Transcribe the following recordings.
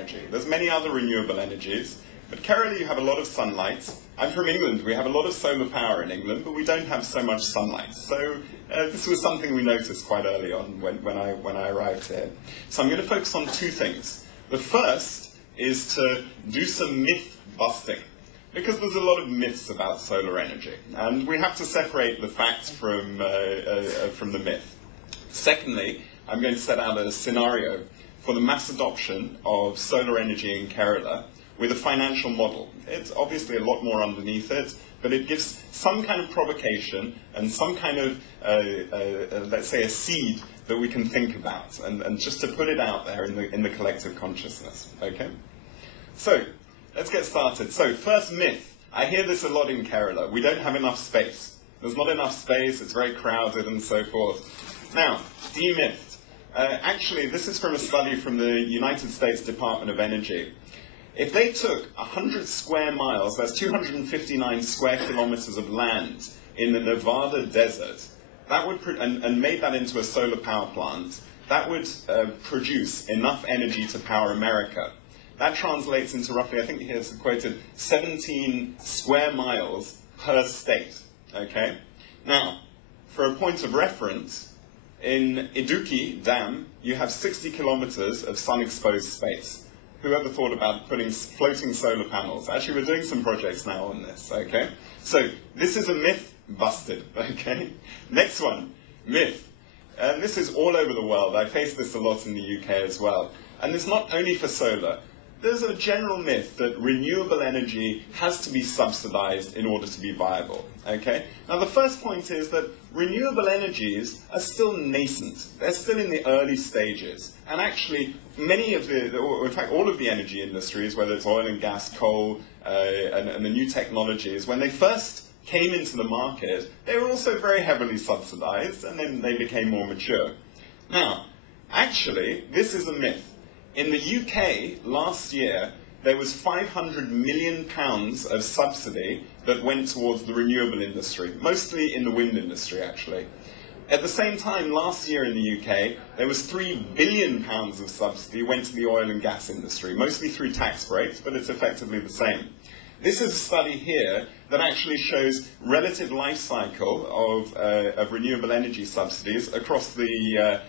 energy. There's many other renewable energies, but Kerala you have a lot of sunlight. I'm from England, we have a lot of solar power in England, but we don't have so much sunlight. So this was something we noticed quite early on when I arrived here. So I'm going to focus on two things. The first is to do some myth busting, because there's a lot of myths about solar energy, and we have to separate the facts from the myth. Secondly, I'm going to set out a scenario for the mass adoption of solar energy in Kerala with a financial model. It's obviously a lot more underneath it, but it gives some kind of provocation and some kind of, let's say, a seed that we can think about, and just to put it out there in the collective consciousness. Okay? So, let's get started. So, first myth. I hear this a lot in Kerala. We don't have enough space. There's not enough space, it's very crowded and so forth. Now, demythed. Actually, this is from a study from the United States Department of Energy. If they took 100 square miles, that's 259 square kilometers of land in the Nevada desert, that would and made that into a solar power plant, that would produce enough energy to power America. That translates into roughly, I think here's quoted, 17 square miles per state. Okay? Now, for a point of reference, in Idukki Dam, you have 60 kilometers of sun-exposed space. Whoever thought about putting floating solar panels? Actually, we're doing some projects now on this, okay? So, this is a myth busted, okay? Next one, myth. And this is all over the world. I face this a lot in the UK as well. And it's not only for solar. There's a general myth that renewable energy has to be subsidized in order to be viable, okay? Now, the first point is that renewable energies are still nascent. They're still in the early stages. And actually, many of or in fact, all of the energy industries, whether it's oil and gas, coal, and the new technologies, when they first came into the market, they were also very heavily subsidized, and then they became more mature. Now, actually, this is a myth. In the UK, last year, there was £500 million of subsidy that went towards the renewable industry, mostly in the wind industry, actually. At the same time, last year in the UK, there was £3 billion of subsidy went to the oil and gas industry, mostly through tax breaks, but it's effectively the same. This is a study here that actually shows relative life cycle of renewable energy subsidies across the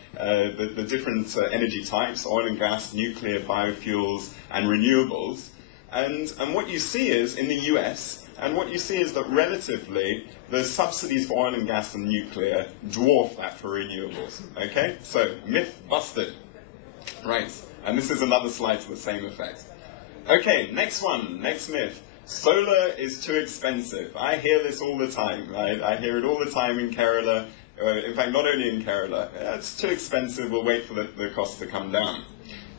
different energy types, oil and gas, nuclear, biofuels, and renewables. And what you see is, in the US, and what you see is that relatively, the subsidies for oil and gas and nuclear dwarf that for renewables. Okay? So, myth busted. Right. And this is another slide to the same effect. Okay, next one, next myth. Solar is too expensive. I hear this all the time. I hear it all the time in Kerala. In fact, not only in Kerala. It's too expensive. We'll wait for the cost to come down.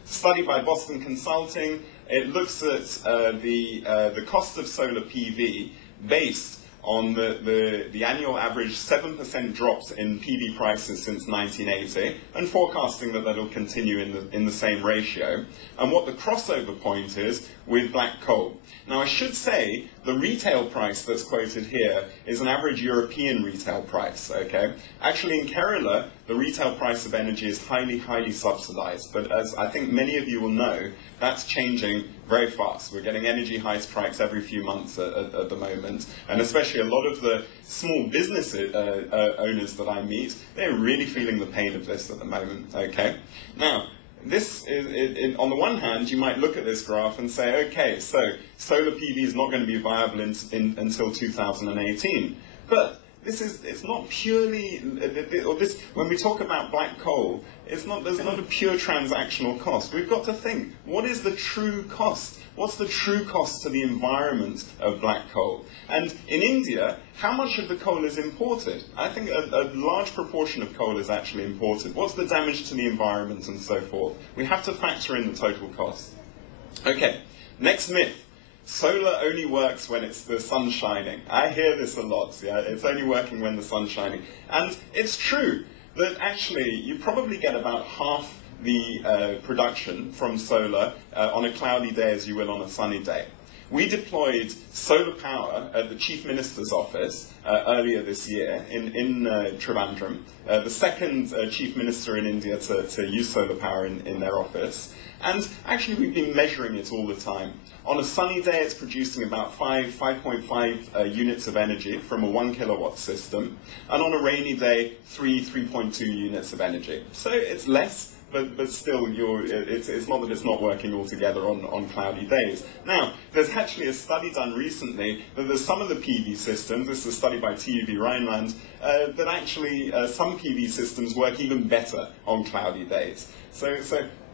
Study by Boston Consulting. It looks at the cost of solar PV based on the annual average 7% drops in PV prices since 1980, and forecasting that will continue in the same ratio, and what the crossover point is with black coal. Now, I should say the retail price that's quoted here is an average European retail price, okay? Actually, in Kerala, the retail price of energy is highly, highly subsidized, but as I think many of you will know, that's changing very fast. We're getting energy hike spikes every few months at the moment, and especially a lot of the small business owners that I meet, they're really feeling the pain of this at the moment, okay? Now, this is, on the one hand, you might look at this graph and say, okay, so solar PV is not going to be viable until 2018. But it's not purely, when we talk about black coal, there's not a pure transactional cost. We've got to think, what is the true cost? What's the true cost to the environment of black coal? And in India, how much of the coal is imported? I think a large proportion of coal is actually imported. What's the damage to the environment and so forth? We have to factor in the total cost. Okay, next myth. Solar only works when it's the sun shining. I hear this a lot, yeah? It's only working when the sun's shining. And it's true that actually you probably get about half the production from solar on a cloudy day as you will on a sunny day. We deployed solar power at the Chief Minister's office earlier this year in Trivandrum, the second Chief Minister in India to use solar power in their office. And actually we've been measuring it all the time. On a sunny day it's producing about 5.5 units of energy from a 1 kilowatt system, and on a rainy day 3.2 units of energy. So it's less, but still, it's not that it's not working altogether on cloudy days. Now, there's actually a study done recently that there's some of the PV systems, this is a study by TUV Rhineland, that actually some PV systems work even better on cloudy days. So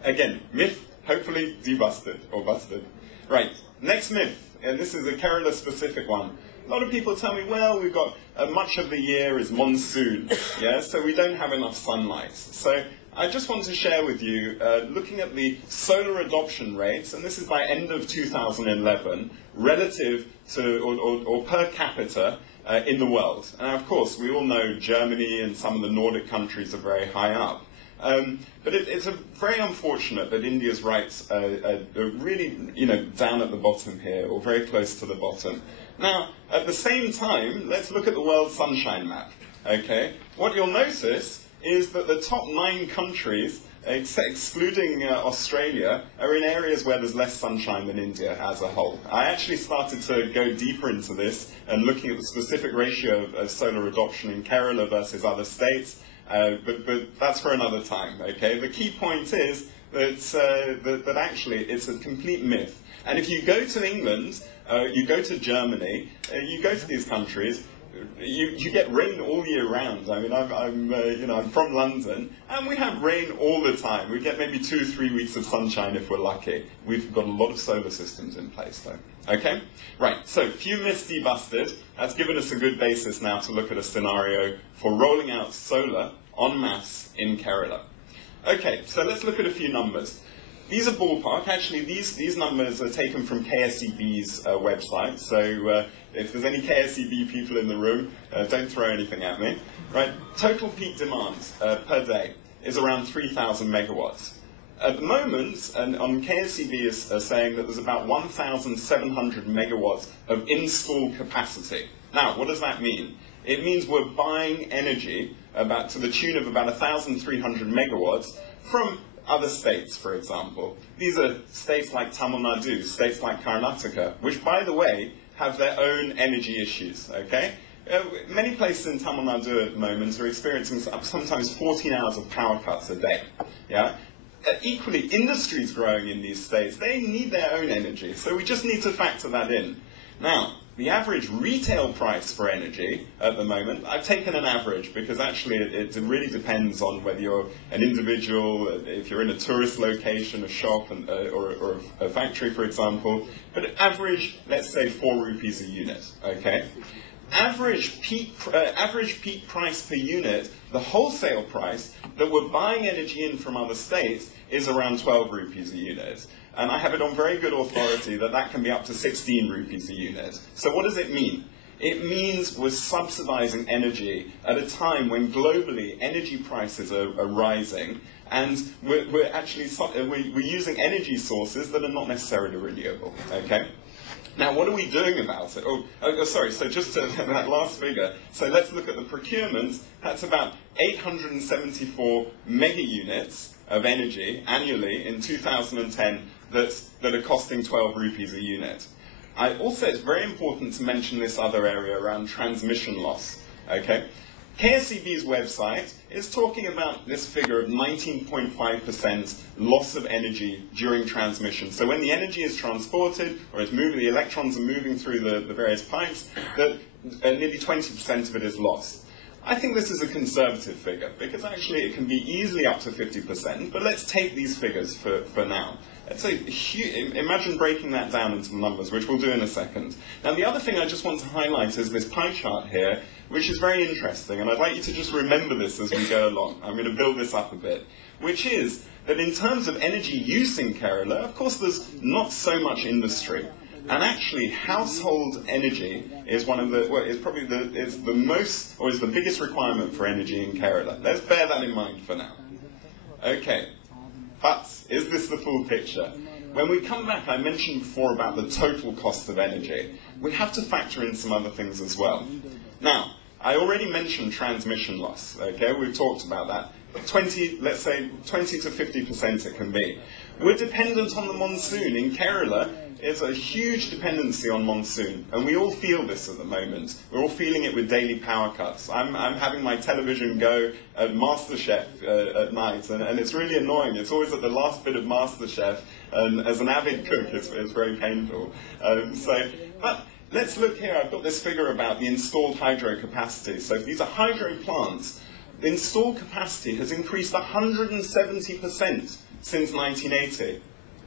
again, myth, hopefully debusted, or busted. Right, next myth, and this is a Kerala-specific one. A lot of people tell me, well, we've got much of the year is monsoon, yeah, so we don't have enough sunlight. So I just want to share with you, looking at the solar adoption rates, and this is by end of 2011, relative to, or per capita in the world. And of course, we all know Germany and some of the Nordic countries are very high up. But it's very unfortunate that India's rights are really, down at the bottom here, or very close to the bottom. Now, at the same time, let's look at the world sunshine map. Okay, what you'll notice is that the top 9 countries, excluding Australia, are in areas where there's less sunshine than India as a whole. I actually started to go deeper into this and looking at the specific ratio of solar adoption in Kerala versus other states. But that's for another time, okay? The key point is that actually it's a complete myth. And if you go to England, you go to Germany, you go to these countries, you get rain all year round. I mean, I'm from London, and we have rain all the time. We get maybe 2 or 3 weeks of sunshine if we're lucky. We've got a lot of solar systems in place, though. Okay? Right, so few myths debusted. That's given us a good basis now to look at a scenario for rolling out solar en masse in Kerala. Okay, so let's look at a few numbers. These are ballpark. Actually, these numbers are taken from KSEB's website. So if there's any KSEB people in the room, don't throw anything at me. Right? Total peak demand per day is around 3,000 megawatts. At the moment, and KSEB is saying that there's about 1,700 megawatts of installed capacity. Now, what does that mean? It means we're buying energy to the tune of about 1,300 megawatts from other states, for example. These are states like Tamil Nadu, states like Karnataka, which, by the way, have their own energy issues, okay? Many places in Tamil Nadu at the moment are experiencing sometimes 14 hours of power cuts a day, yeah? Equally, industries growing in these states, they need their own energy, so we just need to factor that in. Now, the average retail price for energy at the moment, I've taken an average because actually it really depends on whether you're an individual, if you're in a tourist location, a shop, or a factory, for example. But average, let's say 4 rupees a unit, okay? Average peak price per unit, the wholesale price that we're buying energy in from other states is around 12 rupees a unit. And I have it on very good authority that that can be up to 16 rupees a unit. So what does it mean? It means we're subsidizing energy at a time when globally energy prices are rising, and we're actually we're using energy sources that are not necessarily renewable. Okay? Now, what are we doing about it? Sorry, so just to that last figure. So let's look at the procurement. That's about 874 mega units of energy annually in 2010 that are costing 12 rupees a unit. Also, it's very important to mention this other area around transmission loss. Okay? KSEB's website is talking about this figure of 19.5% loss of energy during transmission. So when the energy is transported, or it's moving, the electrons are moving through the various pipes, that nearly 20% of it is lost. I think this is a conservative figure, because actually it can be easily up to 50%, but let's take these figures for now. So imagine breaking that down into numbers, which we'll do in a second. Now, the other thing I just want to highlight is this pie chart here, which is very interesting, and I'd like you to just remember this as we go along. I'm going to build this up a bit, which is that in terms of energy use in Kerala, of course, there's not so much industry. And actually, household energy is one of the, well, it's probably is the biggest requirement for energy in Kerala. Let's bear that in mind for now. Okay. But is this the full picture? when we come back, I mentioned before about the total cost of energy. We have to factor in some other things as well. Now, I already mentioned transmission loss, okay? We've talked about that. 20, let's say 20 to 50% it can be. We're dependent on the monsoon. In Kerala, it's a huge dependency on monsoon, and we all feel this at the moment. We're all feeling it with daily power cuts. I'm having my television go at MasterChef at night, and it's really annoying. It's always at the last bit of MasterChef, and as an avid cook, it's very painful. But let's look here. I've got this figure about the installed hydro capacity. So these are hydro plants. The installed capacity has increased 170% since 1980.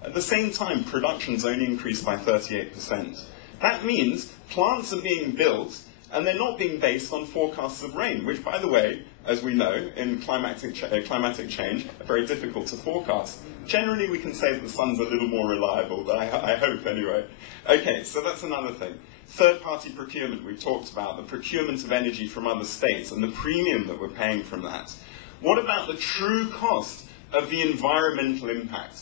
At the same time, production's only increased by 38%. That means plants are being built, and they're not being based on forecasts of rain, which, by the way, as we know, in climatic change, are very difficult to forecast. Generally, we can say that the sun's a little more reliable, but I hope anyway. Okay, so that's another thing. Third-party procurement, we've talked about, the procurement of energy from other states and the premium that we're paying from that. What about the true cost of the environmental impact?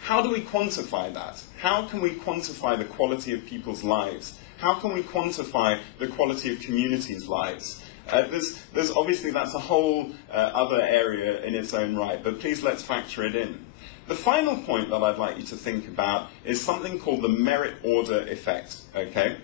How do we quantify that? How can we quantify the quality of people's lives? How can we quantify the quality of communities' lives? There's obviously, that's a whole other area in its own right, but please let's factor it in. The final point that I'd like you to think about is something called the merit order effect, okay?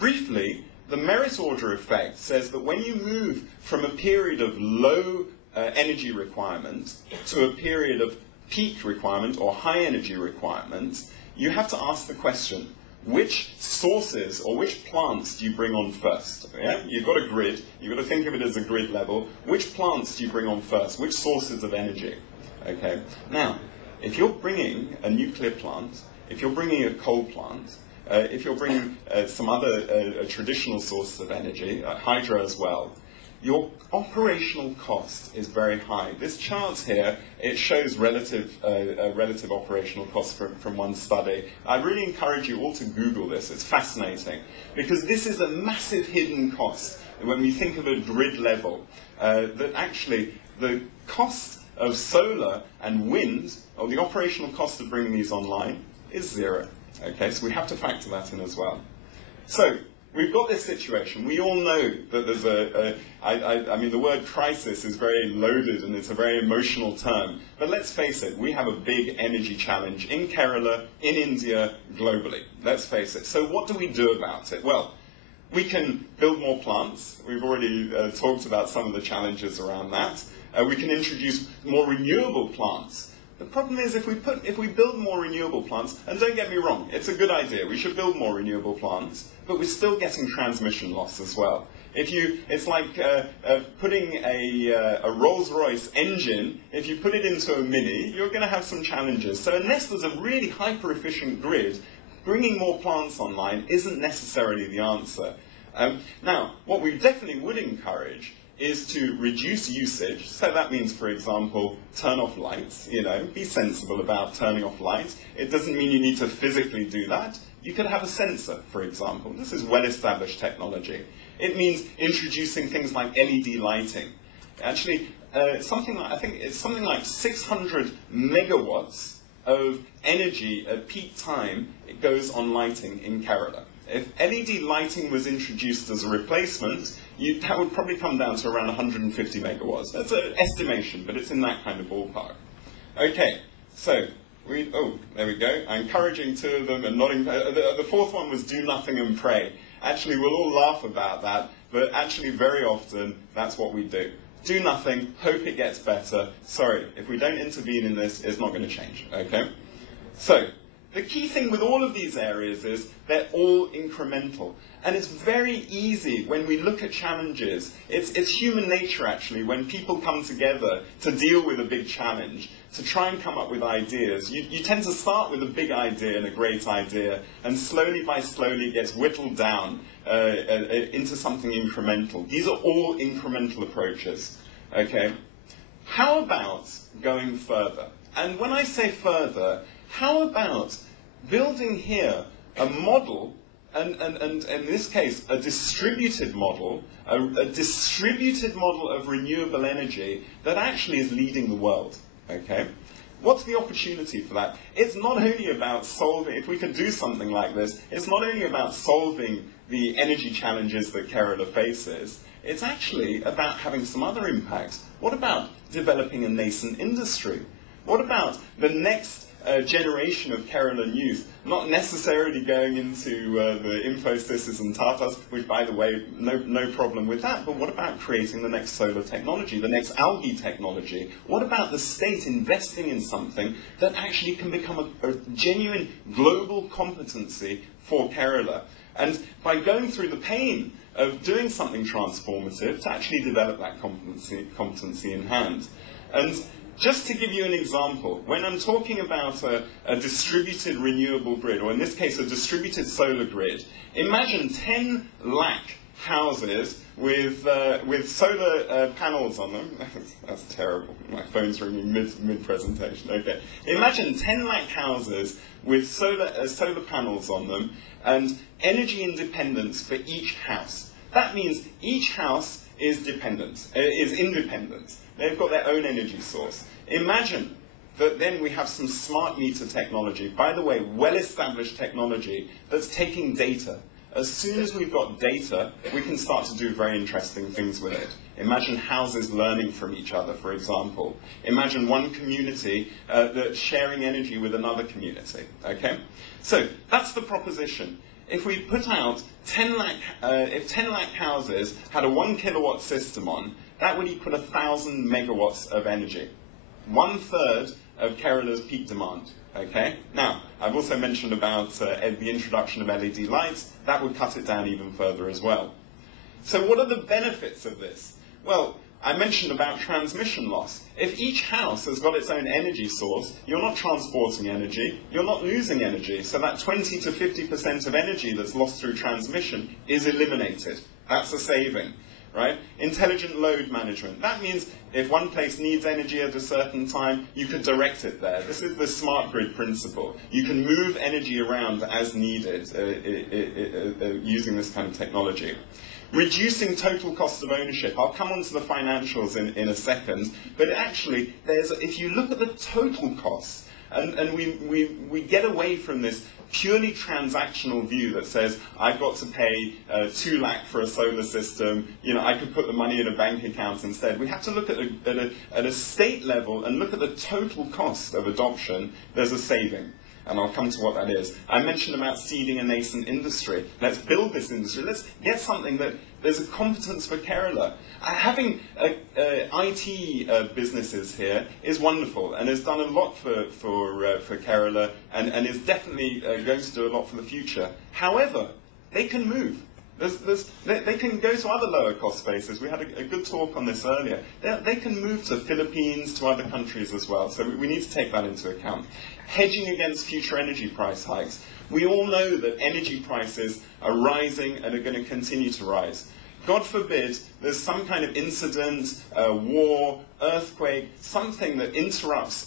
Briefly, the merit order effect says that when you move from a period of low energy requirement to a period of peak requirement or high energy requirement, you have to ask the question, which sources or which plants do you bring on first? Yeah? You've got a grid, you've got to think of it as a grid level. Which plants do you bring on first? Which sources of energy? Okay. Now, if you're bringing a nuclear plant, if you're bringing a coal plant, if you're bringing some other traditional sources of energy, hydro as well, your operational cost is very high. This chart here, it shows relative operational costs from one study. I really encourage you all to Google this. It's fascinating, because this is a massive hidden cost when we think of a grid level, that actually the cost of solar and wind, or the operational cost of bringing these online, is zero. Okay, so we have to factor that in as well. So we've got this situation. We all know that there's I mean, the word crisis is very loaded and it's a very emotional term. But let's face it, we have a big energy challenge in Kerala, in India, globally. Let's face it. So what do we do about it? Well, we can build more plants. We've already talked about some of the challenges around that. We can introduce more renewable plants. The problem is if we build more renewable plants, and don't get me wrong, it's a good idea, we should build more renewable plants, but we're still getting transmission loss as well. It's like putting a Rolls-Royce engine, if you put it into a Mini, you're going to have some challenges. So unless there's a really hyper-efficient grid, bringing more plants online isn't necessarily the answer. Now, what we definitely would encourage is to reduce usage. So that means, for example, turn off lights, be sensible about turning off lights. It doesn't mean you need to physically do that. You could have a sensor, for example. This is well-established technology. It means introducing things like LED lighting. Actually, I think it's something like 600 megawatts of energy at peak time it goes on lighting in Kerala. If LED lighting was introduced as a replacement, that would probably come down to around 150 megawatts. That's an estimation, but it's in that kind of ballpark. Okay, so, there we go. I'm encouraging two of them and nodding. The fourth one was do nothing and pray. Actually, we'll all laugh about that, but actually very often, that's what we do. Do nothing, hope it gets better. Sorry, if we don't intervene in this, it's not going to change, okay? So, the key thing with all of these areas is they're all incremental. And it's very easy when we look at challenges. It's human nature, actually, when people come together to deal with a big challenge, to try and come up with ideas. You tend to start with a big idea and a great idea, and slowly by slowly it gets whittled down into something incremental. These are all incremental approaches. Okay? How about going further? And when I say further, how about building here a model, and in this case, a distributed model, a distributed model of renewable energy that actually is leading the world, okay? What's the opportunity for that? It's not only about solving, if we could do something like this, it's not only about solving the energy challenges that Kerala faces, it's actually about having some other impacts. What about developing a nascent industry? What about the next generation of Keralan youth, not necessarily going into the Infosys and Tatas, which, by the way, no problem with that, but what about creating the next solar technology, the next algae technology? What about the state investing in something that actually can become a genuine global competency for Kerala? And by going through the pain of doing something transformative to actually develop that competency in hand. And just to give you an example, when I'm talking about a distributed renewable grid, or in this case a distributed solar grid, imagine 10 lakh houses with solar panels on them. That's terrible. My phone's ringing mid-presentation. Okay. Imagine 10 lakh houses with solar panels on them and energy independence for each house. That means each house is independent. They've got their own energy source. Imagine that then we have some smart meter technology, by the way, well-established technology that's taking data. As soon as we've got data, we can start to do very interesting things with it. Imagine houses learning from each other, for example. Imagine one community that's sharing energy with another community. Okay? So that's the proposition. If we put out 10 lakh houses had a 1 kilowatt system on, that would equal 1,000 megawatts of energy. 1/3 of Kerala's peak demand. Okay? Now, I've also mentioned about the introduction of LED lights. That would cut it down even further as well. So what are the benefits of this? Well, I mentioned about transmission loss. If each house has got its own energy source, you're not transporting energy, you're not losing energy. So that 20 to 50% of energy that's lost through transmission is eliminated. That's a saving. Right? Intelligent load management. That means if one place needs energy at a certain time, you could direct it there. This is the smart grid principle. You can move energy around as needed using this kind of technology. Reducing total cost of ownership. I'll come on to the financials in a second, but actually, if you look at the total costs, and we get away from this purely transactional view that says, I've got to pay 2 lakh for a solar system, I could put the money in a bank account instead. We have to look at a state level and look at the total cost of adoption. There's a saving. And I'll come to what that is. I mentioned about seeding a nascent industry. Let's build this industry. Let's get something that there's a competence for Kerala. Having IT businesses here is wonderful and has done a lot for Kerala and is definitely going to do a lot for the future. However, they can move. They can go to other lower cost spaces. We had a good talk on this earlier. They can move to Philippines, to other countries as well. So we need to take that into account. Hedging against future energy price hikes. We all know that energy prices are rising and are going to continue to rise. God forbid there's some kind of incident, war, earthquake, something that interrupts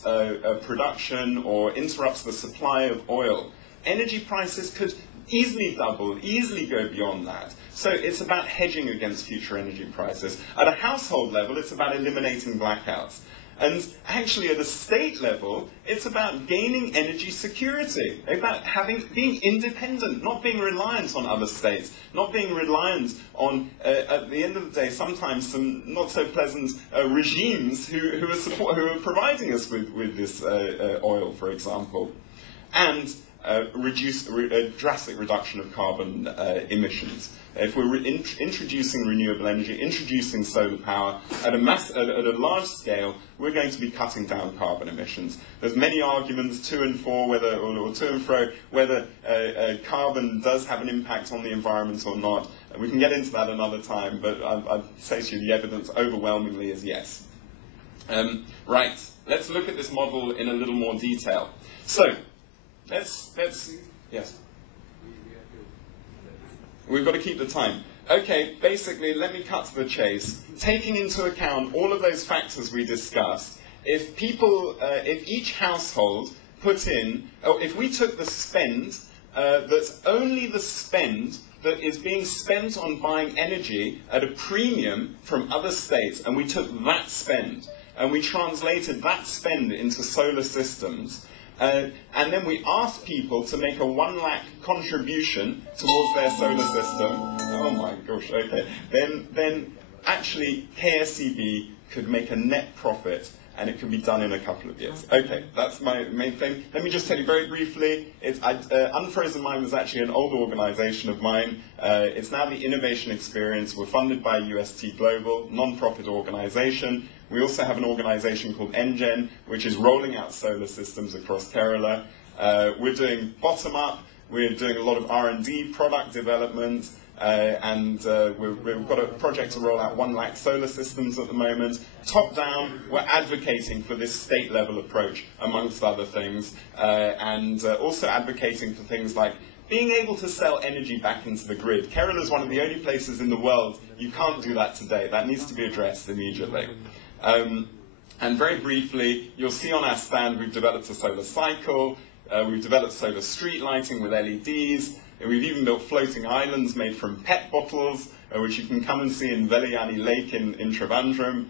production or interrupts the supply of oil. Energy prices could easily double, easily go beyond that. So it's about hedging against future energy prices. At a household level, it's about eliminating blackouts. And actually, at a state level, it's about gaining energy security, about being independent, not being reliant on other states, not being reliant on, at the end of the day, sometimes some not so pleasant regimes who are providing us with this oil, for example, and a drastic reduction of carbon emissions. If we're introducing renewable energy, introducing solar power at a large scale, we're going to be cutting down carbon emissions. There's many arguments to and fro whether carbon does have an impact on the environment or not. We can get into that another time, but I'd say to you the evidence overwhelmingly is yes. Right, let's look at this model in a little more detail. So, let's yes. We've got to keep the time. Okay, basically, let me cut to the chase. Taking into account all of those factors we discussed, if each household put in, if we took the spend, that's only the spend that is being spent on buying energy at a premium from other states, and we took that spend, and we translated that spend into solar systems. And then we asked people to make a 1 lakh contribution towards their solar system. Oh my gosh, okay. Then actually KSEB could make a net profit, and it could be done in a couple of years. Okay, that's my main thing. Let me just tell you very briefly, Unfrozen Mind was actually an old organization of mine. It's now the Innovation Experience. We're funded by UST Global, non-profit organization. We also have an organization called NGen, which is rolling out solar systems across Kerala. We're doing bottom-up. We're doing a lot of R&D, product development, and we've got a project to roll out 1 lakh solar systems at the moment. Top down, we're advocating for this state-level approach, amongst other things, and also advocating for things like being able to sell energy back into the grid. Kerala is one of the only places in the world you can't do that today. That needs to be addressed immediately. And very briefly, you'll see on our stand we've developed a solar cycle, we've developed solar street lighting with LEDs, we've even built floating islands made from PET bottles, which you can come and see in Veliyani Lake in Trivandrum.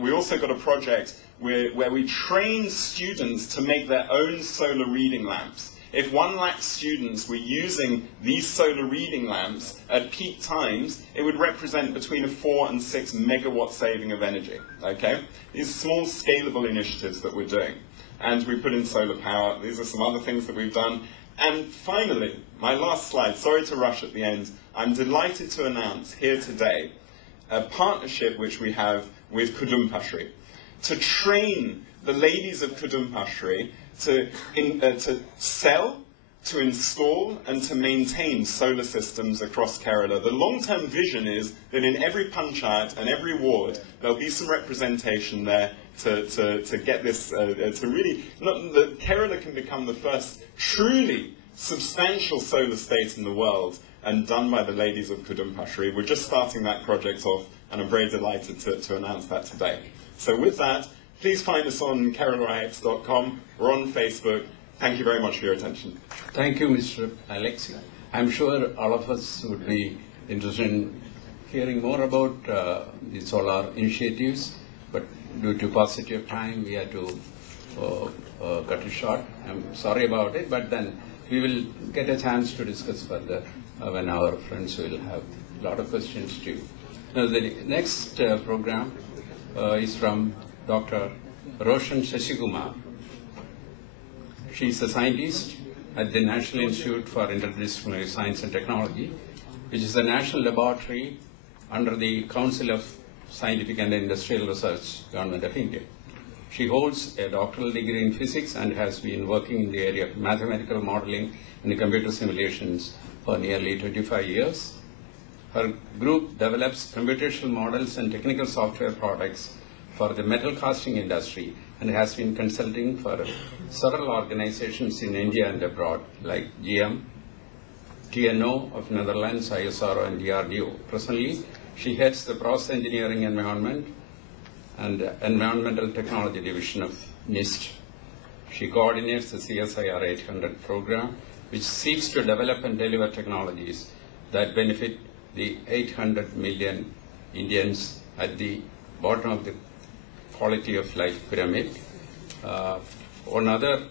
We also got a project where we train students to make their own solar reading lamps. If 1 lakh students were using these solar reading lamps at peak times, it would represent between a 4 and 6 megawatt saving of energy. Okay? These are small, scalable initiatives that we're doing. And we put in solar power. These are some other things that we've done. And finally, my last slide, sorry to rush at the end, I'm delighted to announce here today a partnership which we have with Kudumpashri to train the ladies of Kudumpashri to sell, to install, and to maintain solar systems across Kerala. The long-term vision is that in every panchayat and every ward, there'll be some representation there to get this, to really, that Kerala can become the first truly substantial solar state in the world, and done by the ladies of Kudumpashri. We're just starting that project off, and I'm very delighted to announce that today. So with that, please find us on keralaix.com. We're on Facebook. Thank you very much for your attention. Thank you, Mr. Alexi. I'm sure all of us would be interested in hearing more about the solar initiatives, but due to paucity of time, we had to cut it short. I'm sorry about it, but then we will get a chance to discuss further when our friends will have a lot of questions too. Now, the next program is from Dr. Roshan Shashikumar. She is a scientist at the National Institute for Interdisciplinary Science and Technology, which is a national laboratory under the Council of Scientific and Industrial Research, Government of India. She holds a doctoral degree in physics and has been working in the area of mathematical modeling and computer simulations for nearly 25 years. Her group develops computational models and technical software products for the metal casting industry and has been consulting for several organizations in India and abroad, like GM, TNO of Netherlands, ISRO, and DRDO. Presently, she heads the Process Engineering Environment and Environmental Technology Division of NIST. She coordinates the CSIR 800 program, which seeks to develop and deliver technologies that benefit the 800 million Indians at the bottom of the quality of life pyramid. One other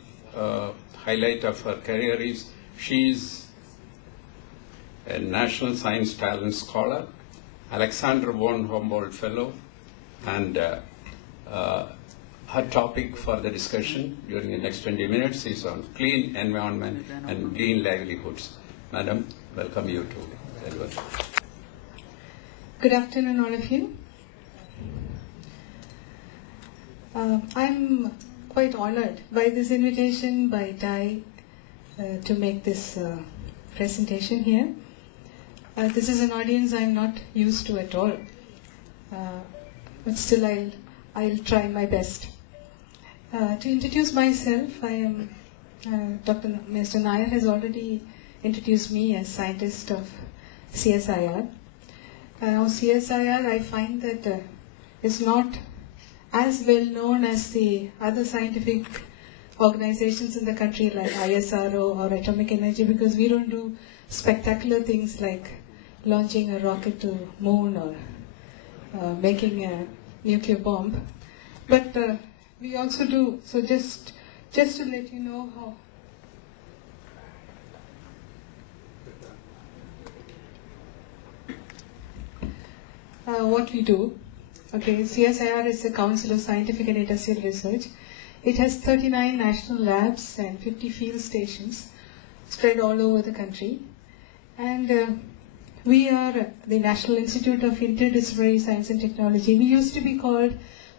highlight of her career is she is a National Science Talent Scholar, Alexander von Humboldt Fellow, and her topic for the discussion during the next 20 minutes is on clean environment and green livelihoods. Madam, welcome you to Edward. Good afternoon, all of you. I'm quite honored by this invitation by Ty to make this presentation here. This is an audience I'm not used to at all, but still I'll try my best. To introduce myself, I am Mr. Nair has already introduced me as scientist of CSIR. Now CSIR, I find that is not as well known as the other scientific organizations in the country like ISRO or Atomic Energy, because we don't do spectacular things like launching a rocket to moon or making a nuclear bomb. But we also do, so just to let you know what we do. Okay, CSIR is the Council of Scientific and Industrial Research. It has 39 national labs and 50 field stations spread all over the country. And we are the National Institute of Interdisciplinary Science and Technology. We used to be called,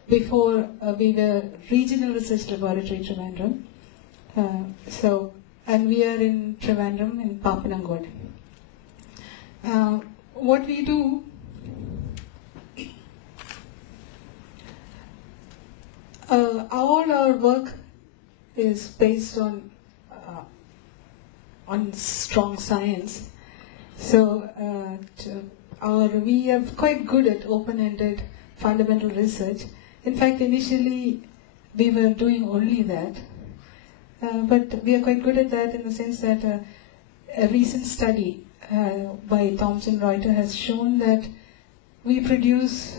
before we were Regional Research Laboratory Trivandrum. And we are in Trivandrum in Papanangod. What we do, all our work is based on strong science. So we are quite good at open-ended fundamental research. In fact, initially we were doing only that. But we are quite good at that in the sense that a recent study by Thomson Reuters has shown that we produce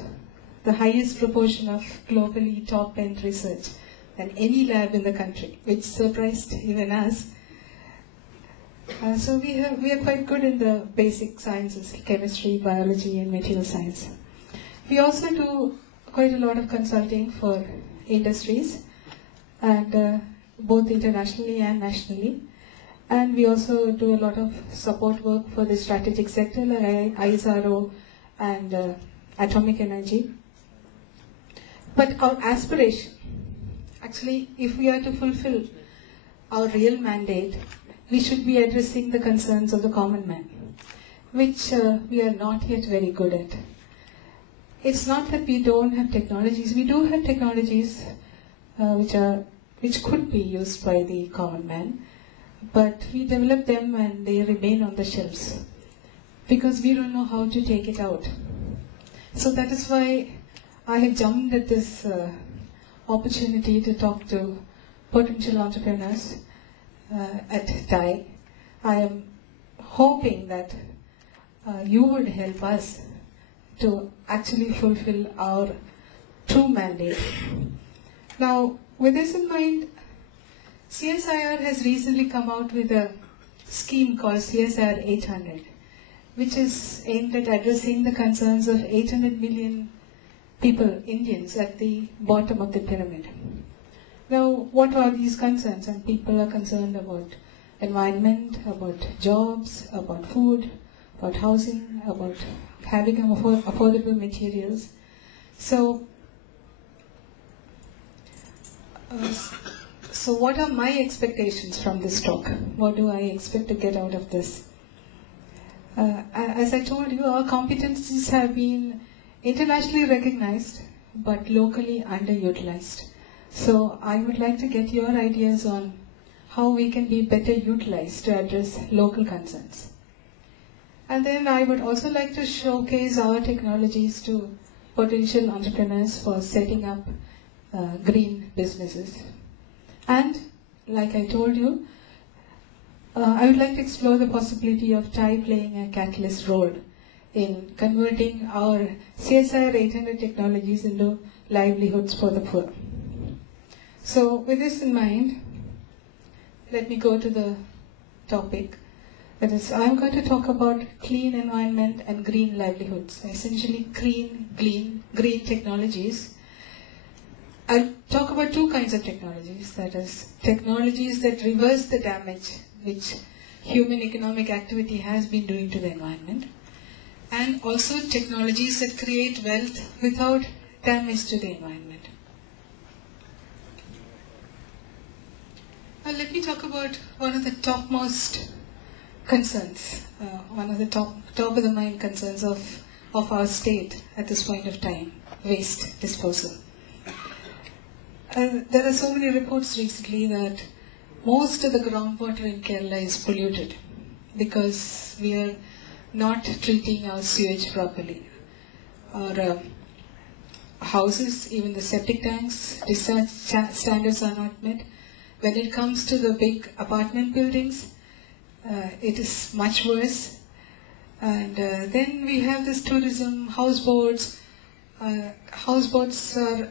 the highest proportion of globally top-end research than any lab in the country, which surprised even us. So we are quite good in the basic sciences, chemistry, biology, and material science. We also do quite a lot of consulting for industries, and both internationally and nationally. And we also do a lot of support work for the strategic sector, like ISRO and atomic energy. But our aspiration, actually, if we are to fulfill our real mandate, we should be addressing the concerns of the common man, which we are not yet very good at. It's not that we don't have technologies. We do have technologies which could be used by the common man, but we develop them and they remain on the shelves because we don't know how to take it out. So that is why I have jumped at this opportunity to talk to potential entrepreneurs at TIE. I am hoping that you would help us to actually fulfill our true mandate. Now, with this in mind, CSIR has recently come out with a scheme called CSIR 800, which is aimed at addressing the concerns of 800 million people, Indians, at the bottom of the pyramid. Now, what are these concerns? And people are concerned about environment, about jobs, about food, about housing, about having affordable materials. So what are my expectations from this talk? What do I expect to get out of this? As I told you, our competencies have been internationally recognized, but locally underutilized. So I would like to get your ideas on how we can be better utilized to address local concerns. And then I would also like to showcase our technologies to potential entrepreneurs for setting up green businesses. And like I told you, I would like to explore the possibility of TIE playing a catalyst role in converting our CSIR 800 technologies into livelihoods for the poor. So with this in mind, let me go to the topic. That is, I'm going to talk about clean environment and green livelihoods, essentially green technologies. I'll talk about two kinds of technologies, that is, technologies that reverse the damage which human economic activity has been doing to the environment, and also technologies that create wealth without damage to the environment. Let me talk about one of the topmost concerns, one of the top of the mind concerns of our state at this point of time, waste disposal. There are so many reports recently that most of the groundwater in Kerala is polluted because we are not treating our sewage properly. Our houses, even the septic tanks, discharge standards are not met. When it comes to the big apartment buildings, it is much worse. And then we have this tourism, houseboats. Houseboats are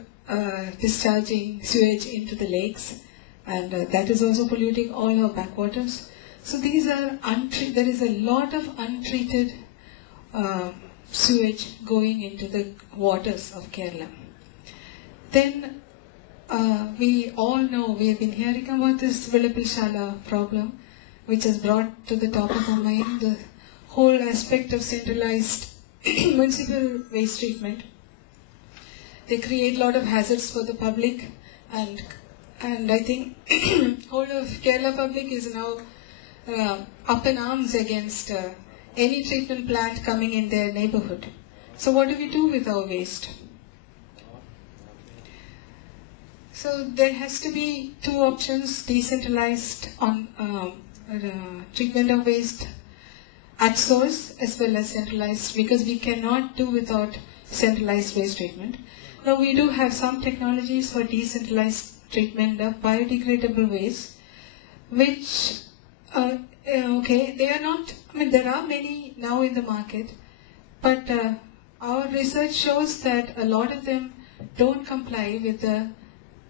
discharging sewage into the lakes, and that is also polluting all our backwaters. So these are there is a lot of untreated sewage going into the waters of Kerala. Then we all know, we have been hearing about this Vilappilshala problem, which has brought to the top of our mind the whole aspect of centralized municipal waste treatment. They create a lot of hazards for the public, and I think whole of Kerala public is now up in arms against any treatment plant coming in their neighborhood. So what do we do with our waste? So there has to be two options: decentralized on treatment of waste at source, as well as centralized, because we cannot do without centralized waste treatment. Now we do have some technologies for decentralized treatment of biodegradable waste, which they are not, I mean, there are many now in the market, but our research shows that a lot of them don't comply with the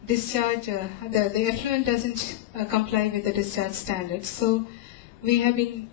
discharge, the effluent doesn't comply with the discharge standards. So we have been